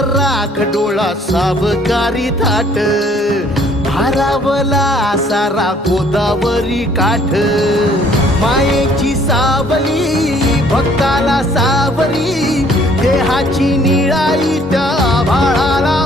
राख डोळा सावकारी थाट भारावला सारा गोदावरी काठ मायेची सावली भक्ताला सावरी देहाची निळाई त्या भाळाला